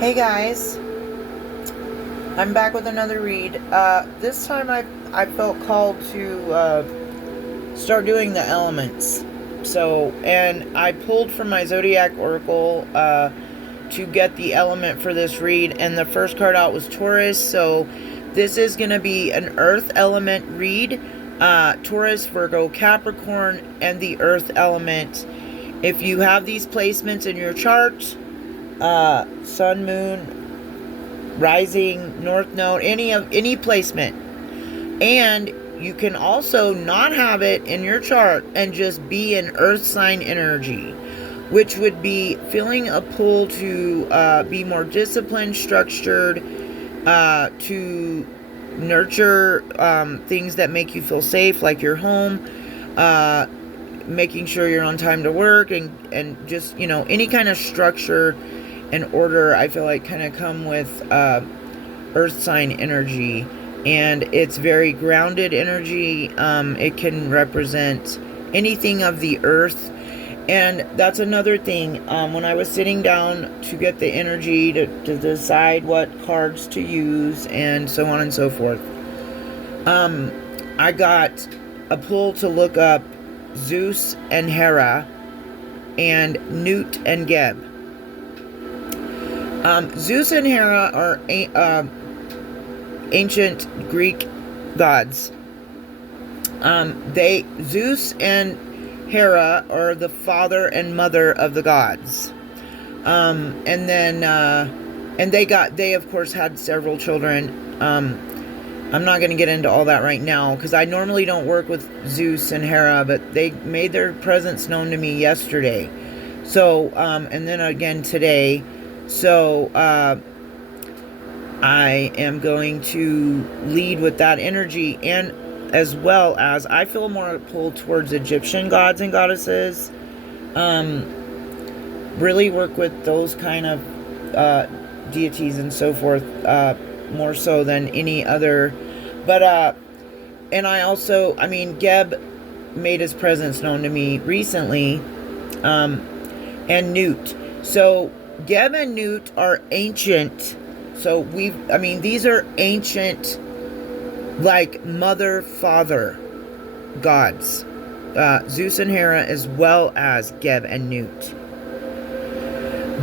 Hey guys, I'm back with another read. This time I felt called to start doing the elements. And I pulled from my Zodiac Oracle to get the element for this read, and the first card out was Taurus. So this is going to be an Earth element read. Taurus, Virgo, Capricorn, and the Earth element. If you have these placements in your chart, Sun, Moon, Rising, North Node, any placement. And you can also not have it in your chart and just be in Earth sign energy, which would be feeling a pull to be more disciplined, structured, to nurture things that make you feel safe, like your home, making sure you're on time to work, and just, any kind of structure and order, I feel like, kind of come with Earth sign energy. And it's very grounded energy. It can represent anything of the earth. And that's another thing. When I was sitting down to get the energy to decide what cards to use and so on and so forth, I got a pull to look up Zeus and Hera and Nut and Geb. Zeus and Hera are ancient Greek gods. Zeus and Hera are the father and mother of the gods. And they of course had several children. I'm not going to get into all that right now because I normally don't work with Zeus and Hera, but they made their presence known to me yesterday. So, and then again today. So, I am going to lead with that energy, and as well as I feel more pulled towards Egyptian gods and goddesses. Really work with those kind of deities and so forth, more so than any other. But, and Geb made his presence known to me recently, and Nut. So, Geb and Nut are ancient. So these are ancient, like mother, father gods. Zeus and Hera, as well as Geb and Nut.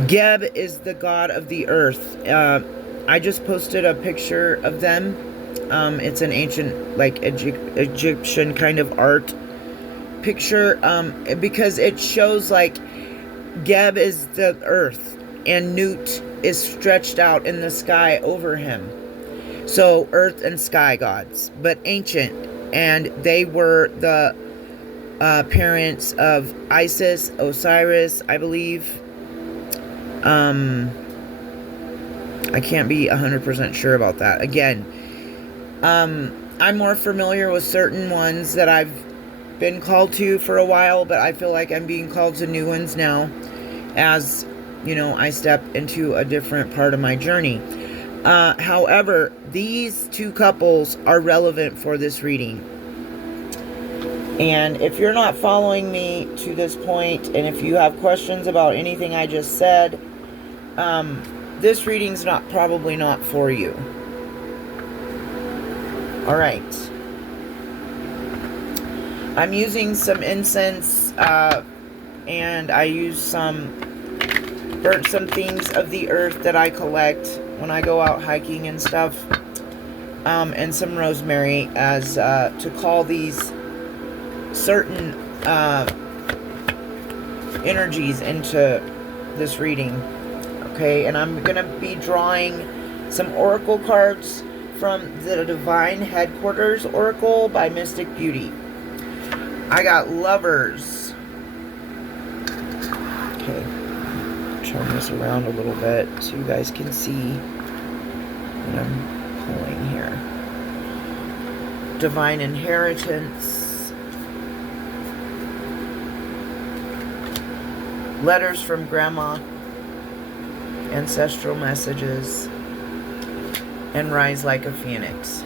Geb is the god of the earth. I just posted a picture of them. It's an ancient, like Egyptian kind of art picture, because it shows like Geb is the earth and Nut is stretched out in the sky over him. So earth and sky gods, but ancient, and they were the parents of Isis, Osiris, I believe. I can't be 100% sure about that. Again, I'm more familiar with certain ones that I've been called to for a while, but I feel like I'm being called to new ones now as I step into a different part of my journey. However, these two couples are relevant for this reading. And if you're not following me to this point, and if you have questions about anything I just said, this reading's probably not for you. Alright. I'm using some incense, and I use burnt some things of the earth that I collect when I go out hiking and stuff, and some rosemary as to call these certain energies into this reading. Okay, and I'm gonna be drawing some oracle cards from the Divine Headquarters Oracle by Mystic Beauty. I got Lovers. Okay, turn this around a little bit so you guys can see what I'm pulling here. Divine Inheritance. Letters from Grandma. Ancestral Messages. And Rise Like a Phoenix.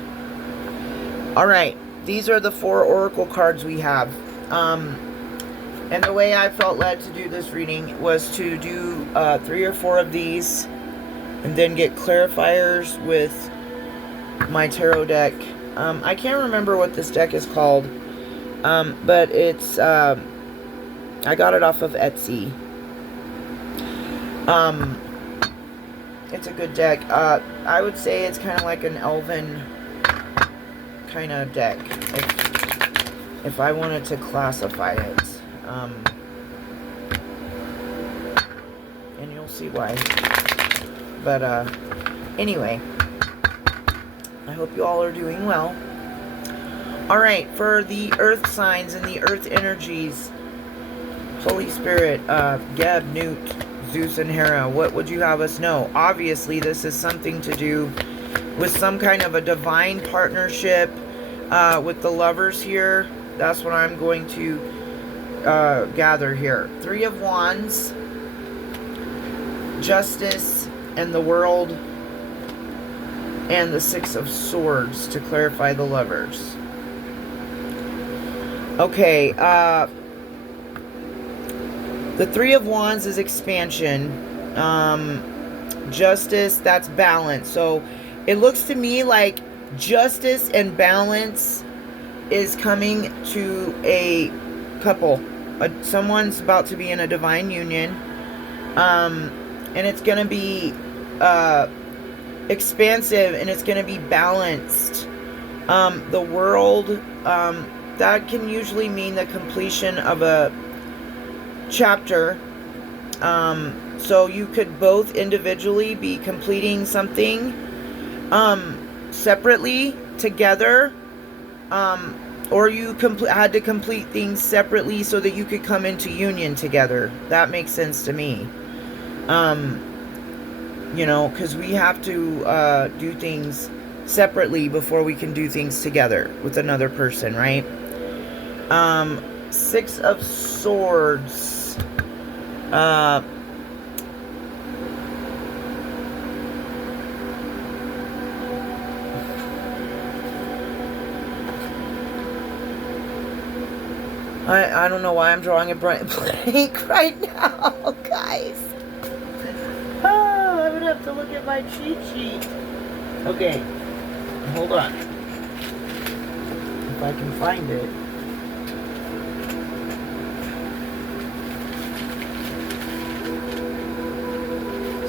Alright, these are the 4 oracle cards we have. And the way I felt led to do this reading was to do 3 or 4 of these and then get clarifiers with my tarot deck. I can't remember what this deck is called, but it's I got it off of Etsy. It's a good deck. I would say it's kind of like an elven kind of deck, if I wanted to classify it. And you'll see why. But anyway, I hope you all are doing well. Alright, for the earth signs and the earth energies, Holy Spirit, Geb, Newt, Zeus, and Hera, what would you have us know? Obviously, this is something to do with some kind of a divine partnership with the lovers here. That's what I'm going to gather here. Three of Wands, Justice, and the World, and the Six of Swords to clarify the lovers. Okay, the Three of Wands is expansion. Justice, that's balance. So it looks to me like justice and balance is coming to a couple. Someone's about to be in a divine union. And it's going to be expansive, and it's going to be balanced. The World, that can usually mean the completion of a chapter. So you could both individually be completing something separately together, or you had to complete things separately so that you could come into union together. That makes sense to me. You know, because we have to do things separately before we can do things together with another person, right? Six of Swords. I don't know why I'm drawing a blank right now, guys. Oh, I would have to look at my cheat sheet. Okay, hold on. If I can find it.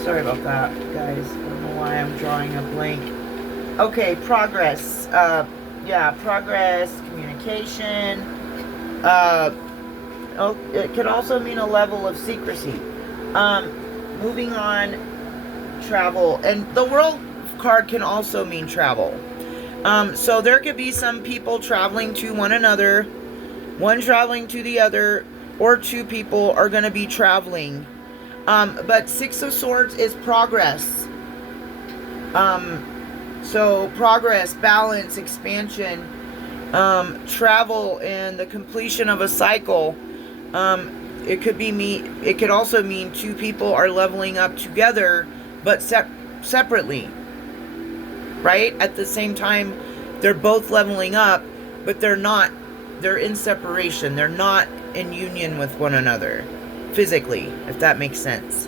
Sorry about that, guys. I don't know why I'm drawing a blank. Okay, progress. Yeah, progress, communication. Oh, it could also mean a level of secrecy. Moving on, travel. And the World card can also mean travel. So there could be some people traveling to one another, one traveling to the other, or two people are going to be traveling. But Six of Swords is progress. So progress, balance, expansion, travel, and the completion of a cycle. It could also mean two people are leveling up together, but separately. Right? At the same time, they're both leveling up, but they're in separation. They're not in union with one another physically, if that makes sense.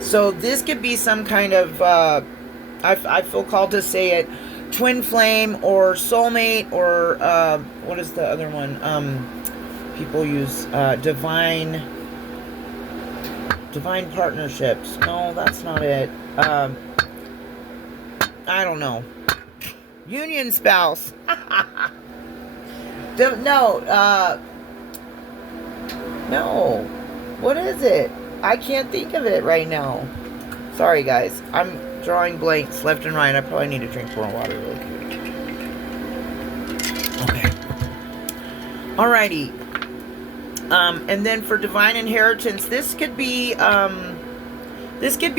So this could be some kind of, I feel called to say it, twin flame or soulmate, or what is the other one? People use divine partnerships. No, that's not it. I don't know. Union spouse. No. What is it? I can't think of it right now. Sorry, guys. I'm drawing blanks left and right. I probably need to drink more water really quick. Okay. Alrighty. And then for divine inheritance, this could be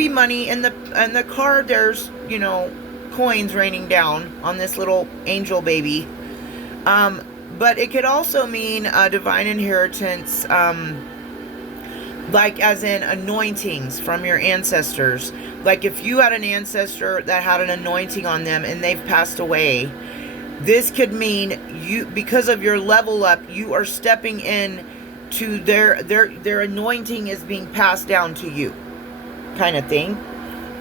money. In the card, there's, you know, coins raining down on this little angel baby. But it could also mean divine inheritance, like as in anointings from your ancestors. Like if you had an ancestor that had an anointing on them and they've passed away, this could mean you, because of your level up, you are stepping in to their anointing is being passed down to you, kind of thing.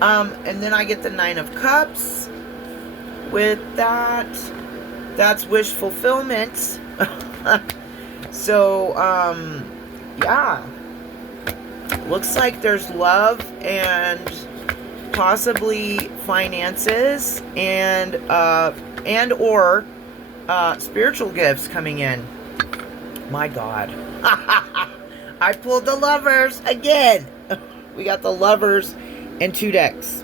And then I get the Nine of Cups with that. That's wish fulfillment. So, yeah. Looks like there's love and possibly finances and or spiritual gifts coming in. My God. I pulled the Lovers again. We got the Lovers and 2 decks.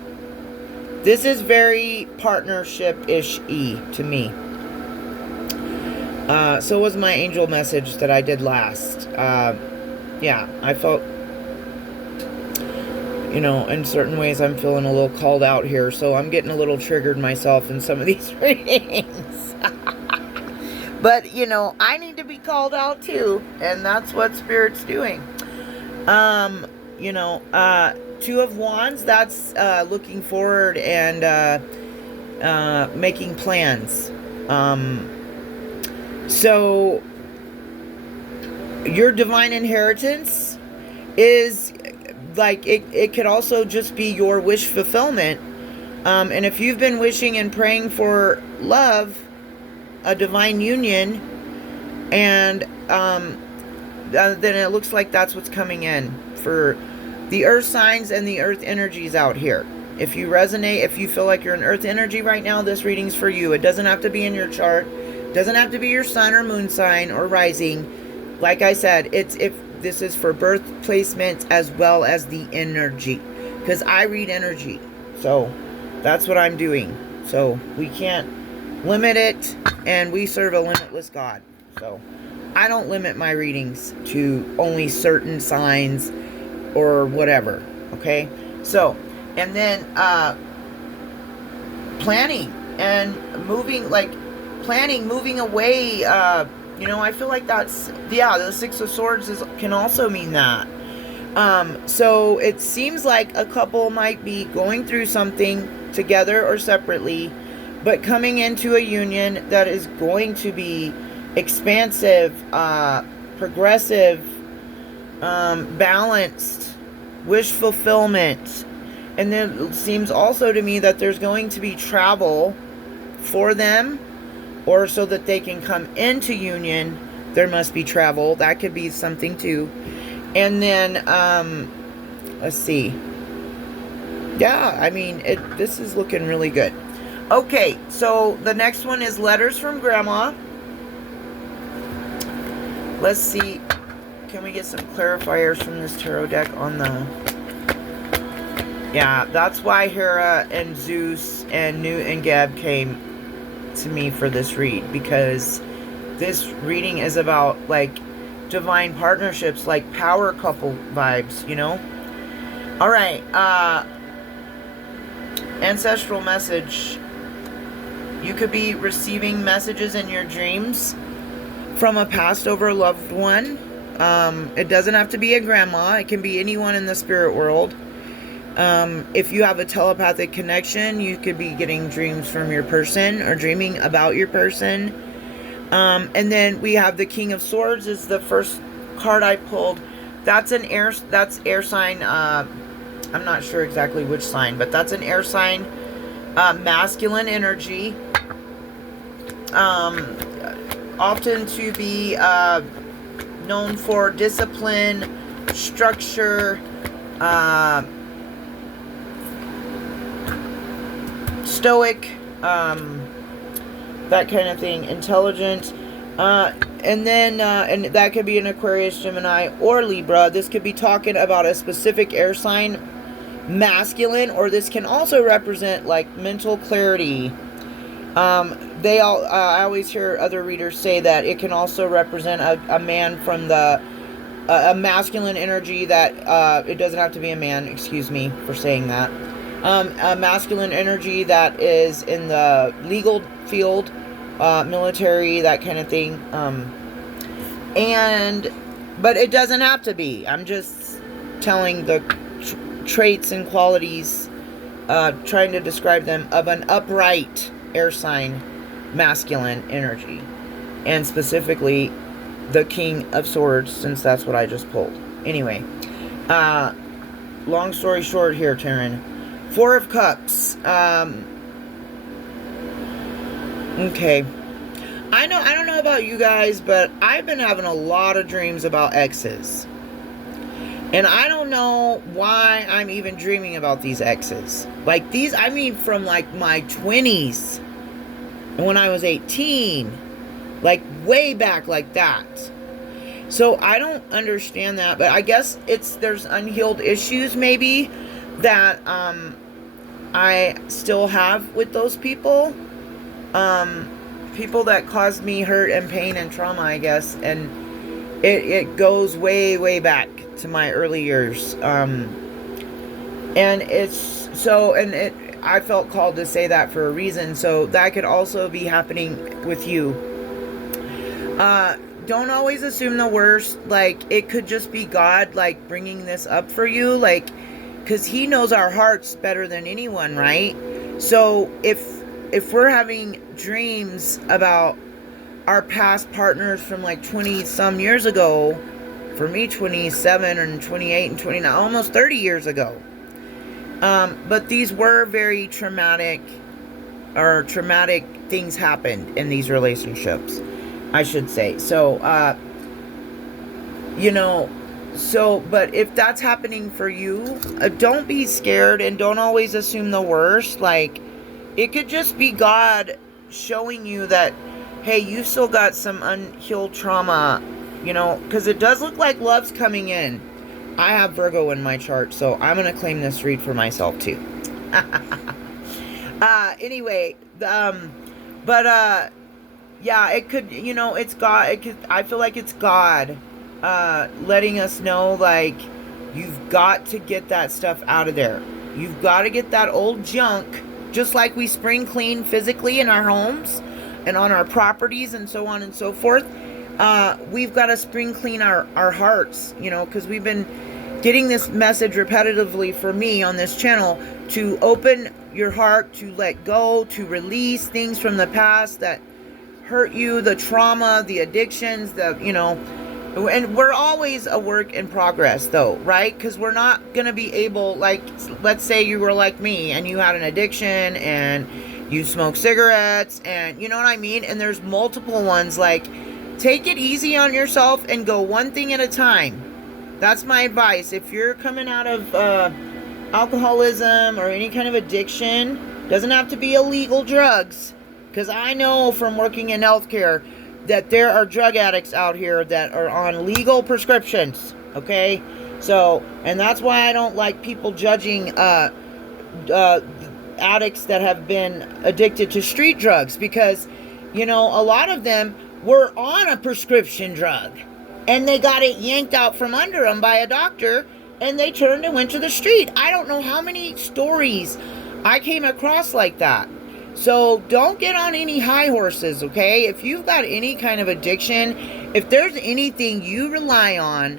This is very partnership-ish-y to me. So was my angel message that I did last. Yeah, I felt, you know, in certain ways I'm feeling a little called out here. So I'm getting a little triggered myself in some of these readings. But, you know, I need to be called out too. And that's what Spirit's doing. You know, 2 of Wands, that's looking forward and making plans. So your divine inheritance is like, it could also just be your wish fulfillment. And if you've been wishing and praying for love, a divine union, and then it looks like that's what's coming in for the earth signs and the earth energies out here. If you resonate, if you feel like you're an earth energy right now, this reading's for you. It doesn't have to be in your chart. It doesn't have to be your sun or moon sign or rising. Like I said, this is for birth placements as well as the energy. Because I read energy. So that's what I'm doing. So we can't limit it, and we serve a limitless God. So I don't limit my readings to only certain signs or whatever. Okay? So, and then planning and moving, like planning, moving away. You know, I feel like that's, yeah, the 6 of Swords can also mean that. So it seems like a couple might be going through something together or separately, but coming into a union that is going to be expansive, progressive, balanced, wish fulfillment. And then it seems also to me that there's going to be travel for them, or so that they can come into union, there must be travel. That could be something too. And then, let's see. Yeah, I mean, this is looking really good. Okay, so the next one is Letters from Grandma. Let's see. Can we get some clarifiers from this tarot deck on the... Yeah, that's why Hera and Zeus and Newt and Geb came to me for this read. Because this reading is about, like, divine partnerships, like power couple vibes, you know? Alright, ancestral message. You could be receiving messages in your dreams from a passed over loved one. It doesn't have to be a grandma. It can be anyone in the spirit world. If you have a telepathic connection, you could be getting dreams from your person or dreaming about your person. And then we have the King of Swords is the first card I pulled. That's air sign. I'm not sure exactly which sign, but that's an air sign, masculine energy. Often to be known for discipline, structure, stoic, that kind of thing, intelligent. And then, and that could be an Aquarius, Gemini, or Libra. This could be talking about a specific air sign, masculine, or this can also represent like mental clarity. I always hear other readers say that it can also represent a man from the, a masculine energy that, it doesn't have to be a man, excuse me for saying that. A masculine energy that is in the legal field, military, that kind of thing. But it doesn't have to be. I'm just telling the traits and qualities, trying to describe them, of an upright air sign, masculine energy. And specifically, the King of Swords, since that's what I just pulled. Anyway, long story short here, Taryn. Four of Cups. Okay. I don't know about you guys, but I've been having a lot of dreams about exes. And I don't know why I'm even dreaming about these exes. Like these, I mean from like my 20s. When I was 18. Like way back like that. So I don't understand that. But I guess there's unhealed issues maybe that I still have with those people. People that caused me hurt and pain and trauma, I guess. And it goes way, way back to my early years. And it's so, and I felt called to say that for a reason. So that could also be happening with you. Don't always assume the worst. Like, it could just be God, like, bringing this up for you. Like, because He knows our hearts better than anyone, right? So if we're having dreams about our past partners from like 20 some years ago, for me 27 and 28 and 29, almost 30 years ago, but these were very traumatic things happened in these relationships, I should say. So but if that's happening for you, don't be scared and don't always assume the worst. Like, it could just be God showing you that, hey, you still got some unhealed trauma, because it does look like love's coming in. I have Virgo in my chart, so I'm going to claim this read for myself too. Anyway, yeah, it could, it's God. I feel like it's God letting us know, like, you've got to get that stuff out of there. You've got to get that old junk. Just like we spring clean physically in our homes and on our properties and so on and so forth, we've got to spring clean our hearts, because we've been getting this message repetitively for me on this channel to open your heart, to let go, to release things from the past that hurt you, the trauma, the addictions, and we're always a work in progress though, right? Because we're not going to be able, like, let's say you were like me and you had an addiction and you smoke cigarettes and you know what I mean? And there's multiple ones. Like, take it easy on yourself and go one thing at a time. That's my advice. If you're coming out of alcoholism or any kind of addiction, doesn't have to be illegal drugs. Because I know from working in healthcare that there are drug addicts out here that are on legal prescriptions, okay? So, and that's why I don't like people judging addicts that have been addicted to street drugs, because, a lot of them were on a prescription drug, and they got it yanked out from under them by a doctor, and they turned and went to the street. I don't know how many stories I came across like that. So don't get on any high horses, okay? If you've got any kind of addiction, if there's anything you rely on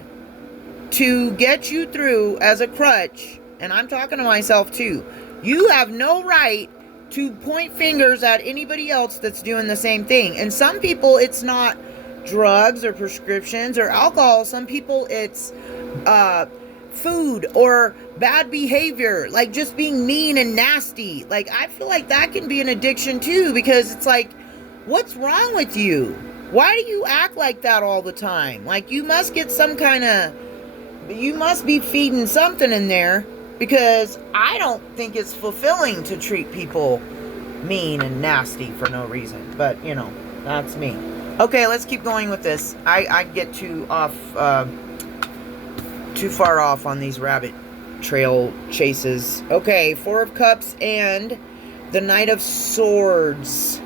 to get you through as a crutch, and I'm talking to myself too, you have no right to point fingers at anybody else that's doing the same thing. And some people, it's not drugs or prescriptions or alcohol. Some people, it's food or bad behavior, like just being mean and nasty. Like, I feel like that can be an addiction too, because it's like, what's wrong with you? Why do you act like that all the time? Like, you must get you must be feeding something in there, because I don't think it's fulfilling to treat people mean and nasty for no reason. But, that's me. Okay, let's keep going with this. I get too far off on these rabbit trail chases. Okay, Four of Cups and the Knight of Swords.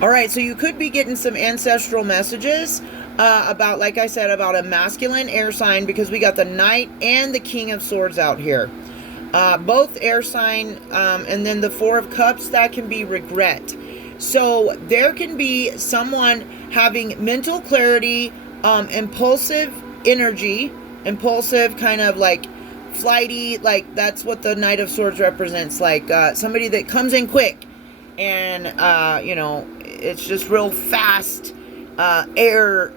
Alright, so you could be getting some ancestral messages about, like I said, about a masculine air sign, because we got the Knight and the King of Swords out here. Both air sign, and then the Four of Cups, that can be regret. So there can be someone having mental clarity, impulsive energy, impulsive, kind of like flighty, like that's what the Knight of Swords represents, like somebody that comes in quick and it's just real fast, air,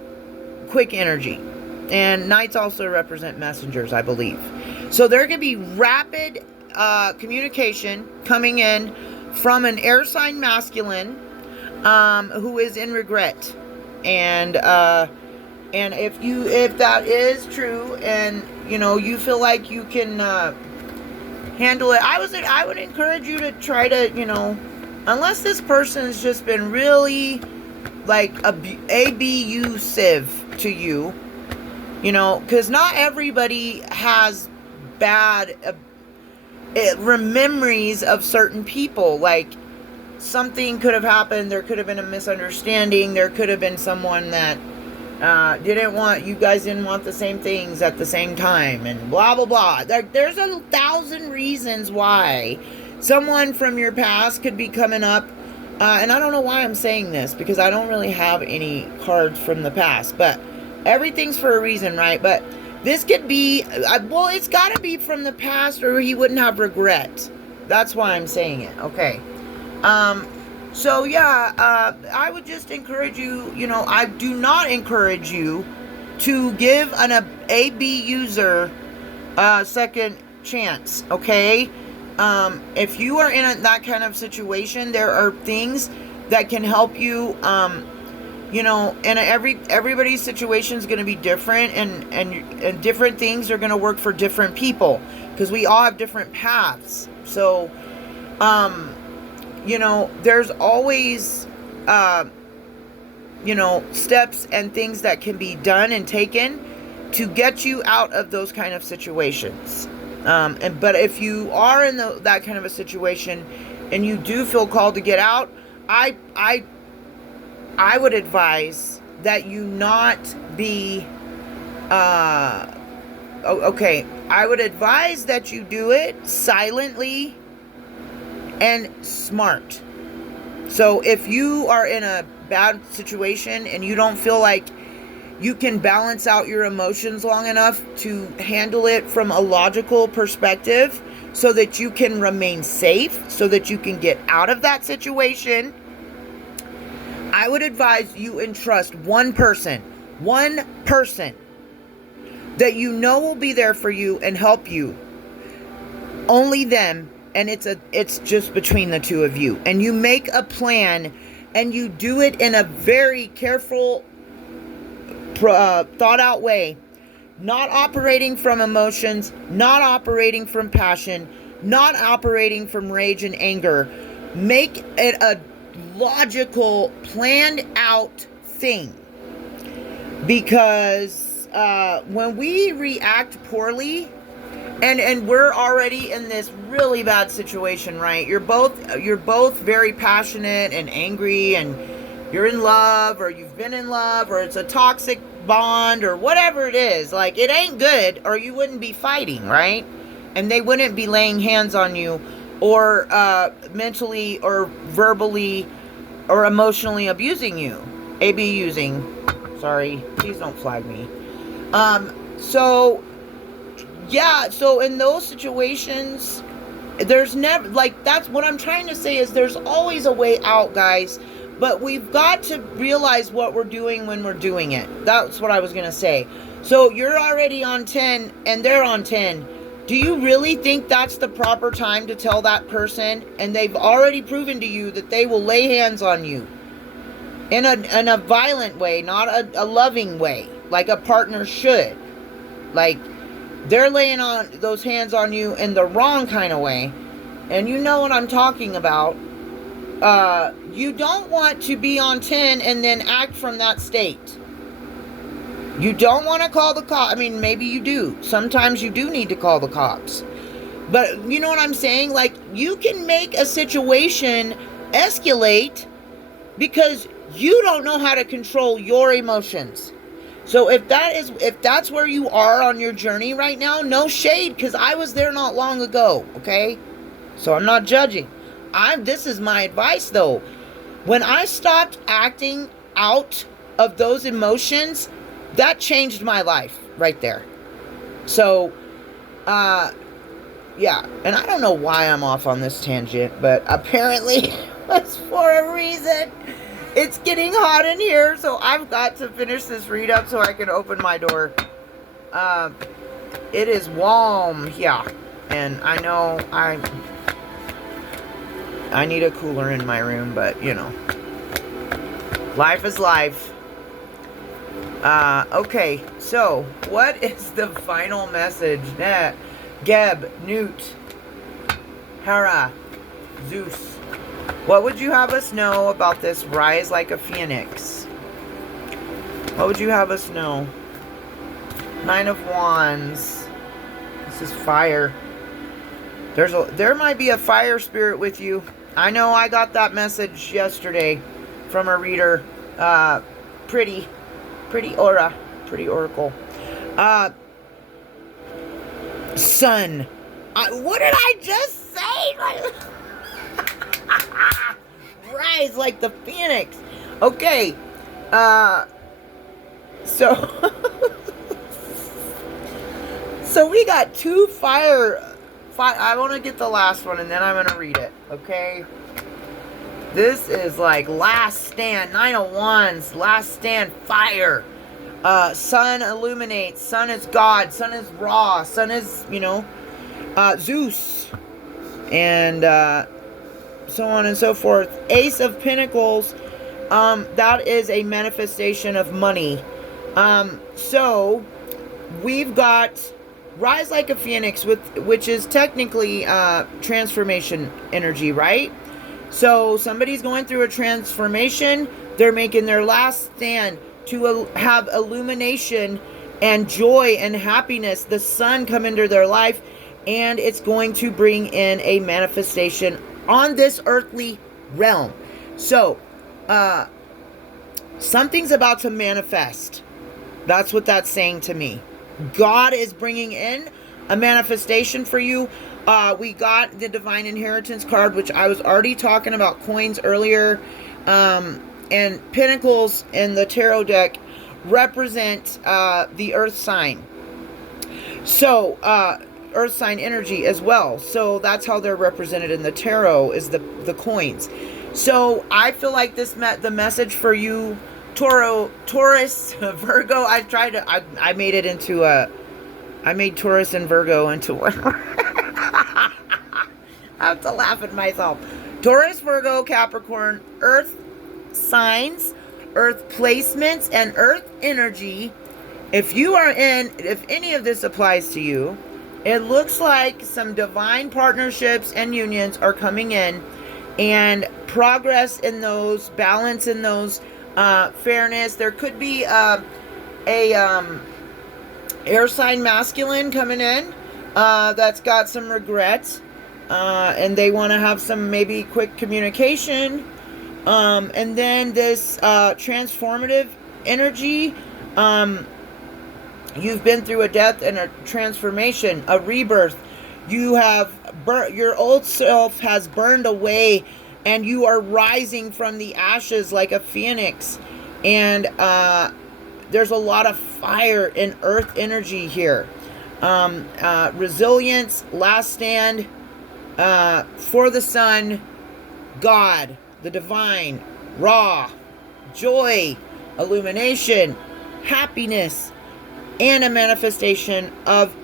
quick energy. And knights also represent messengers, I believe. So there could be rapid communication coming in from an air sign masculine who is in regret. And if that is true, and you feel like you can handle it, I would encourage you to try to, unless this person's just been really like abusive to you, because not everybody has bad memories of certain people. Like, something could have happened, there could have been a misunderstanding, there could have been someone that you guys didn't want the same things at the same time, and blah blah blah. There's 1,000 reasons why someone from your past could be coming up, and I don't know why I'm saying this, because I don't really have any cards from the past, but everything's for a reason, right? But this could be, it's got to be from the past, or he wouldn't have regret. That's why I'm saying it. Okay. So yeah, I would just encourage you, I do not encourage you to give an AB user a second chance, okay? If you are in that kind of situation, there are things that can help you, and everybody's situation is going to be different, and different things are going to work for different people, because we all have different paths. So, there's always, steps and things that can be done and taken to get you out of those kind of situations. But if you are in that kind of a situation and you do feel called to get out, I would advise that you not be, I would advise that you do it silently and smart. So if you are in a bad situation and you don't feel like you can balance out your emotions long enough to handle it from a logical perspective so that you can remain safe, so that you can get out of that situation, I would advise you entrust one person that will be there for you and help you. Only them. And it's just between the two of you. And you make a plan, and you do it in a very careful, thought out way. Not operating from emotions, not operating from passion, not operating from rage and anger. Make it a logical, planned out thing. Because when we react poorly, and we're already in this really bad situation, right? You're both very passionate and angry, and you're in love, or you've been in love, or it's a toxic bond, or whatever it is. Like, it ain't good, or you wouldn't be fighting, right? And they wouldn't be laying hands on you, or mentally or verbally or emotionally abusing you. Abusing. Sorry, please don't flag me. So in those situations, there's never, that's what I'm trying to say, is there's always a way out, guys. But we've got to realize what we're doing when we're doing it. That's what I was going to say. So you're already on 10 and they're on 10. Do you really think that's the proper time to tell that person? And they've already proven to you that they will lay hands on you in a violent way, not a loving way, like a partner should. Like, they're laying on those hands on you in the wrong kind of way. And you know what I'm talking about. You don't want to be on 10 and then act from that state. You don't want to call the cops. I mean, maybe you do. Sometimes you do need to call the cops. But you know what I'm saying? Like, you can make a situation escalate because you don't know how to control your emotions. So if that's where you are on your journey right now, no shade, because I was there not long ago, okay? So I'm not judging. This is my advice, though. When I stopped acting out of those emotions, that changed my life right there. So, yeah. And I don't know why I'm off on this tangent, but apparently it's for a reason. It's getting hot in here, so I've got to finish this read up so I can open my door. It is warm, yeah. And I know I need a cooler in my room, but you know, life is life. Okay, so what is the final message that Geb, Newt, Hera, Zeus, what would you have us know about this rise like a phoenix? What would you have us know? Nine of Wands. This is fire. There might be a fire spirit with you. I know I got that message yesterday from a reader. Pretty aura. Pretty oracle. Sun. What did I just say? Rise like the phoenix. Okay. So so we got two fire. I want to get the last one and then I'm going to read it. Okay. This is like last stand. 9 of Wands. Last stand. Fire. Sun illuminates. Sun is God. Sun is Ra. Sun is, you know, Zeus. And so on and so forth. Ace of Pentacles. That is a manifestation of money. So we've got Rise like a Phoenix, which is technically transformation energy, right? So somebody's going through a transformation. They're making their last stand to have illumination and joy and happiness. The sun come into their life, and it's going to bring in a manifestation on this earthly realm. So something's about to manifest. That's what that's saying to me. God is bringing in a manifestation for you. We got the Divine Inheritance card, which I was already talking about coins earlier. And Pentacles in the tarot deck represent the earth sign. So, earth sign energy as well. So that's how they're represented in the tarot, is the coins. So I feel like the message for you, Taurus, Virgo. I made it into I made Taurus and Virgo into one. I have to laugh at myself. Taurus, Virgo, Capricorn, earth signs, earth placements, and earth energy. If any of this applies to you, it looks like some divine partnerships and unions are coming in, and progress in those, balance in those, fairness. There could be a air sign masculine coming in that's got some regret, and they want to have some maybe quick communication, and then this transformative energy. You've been through a death and a transformation, a rebirth. You have your old self has burned away, and you are rising from the ashes like a phoenix. And there's a lot of fire and earth energy here. Resilience, last stand, for the sun, God, the divine, Ra, joy, illumination, happiness, and a manifestation of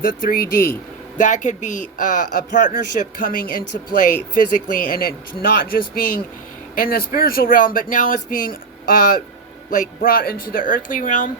the 3D. That could be a partnership coming into play physically, and it not just being in the spiritual realm, but now it's being like brought into the earthly realm,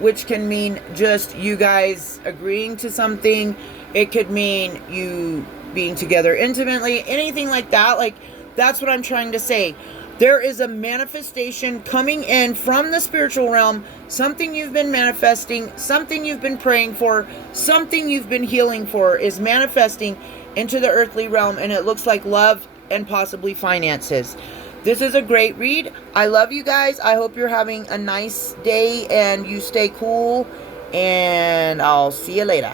which can mean just you guys agreeing to something. It could mean you being together intimately, anything like that. Like, that's what I'm trying to say. There is a manifestation coming in from the spiritual realm, something you've been manifesting, something you've been praying for, something you've been healing for is manifesting into the earthly realm, and it looks like love and possibly finances. This is a great read. I love you guys. I hope you're having a nice day and you stay cool, and I'll see you later.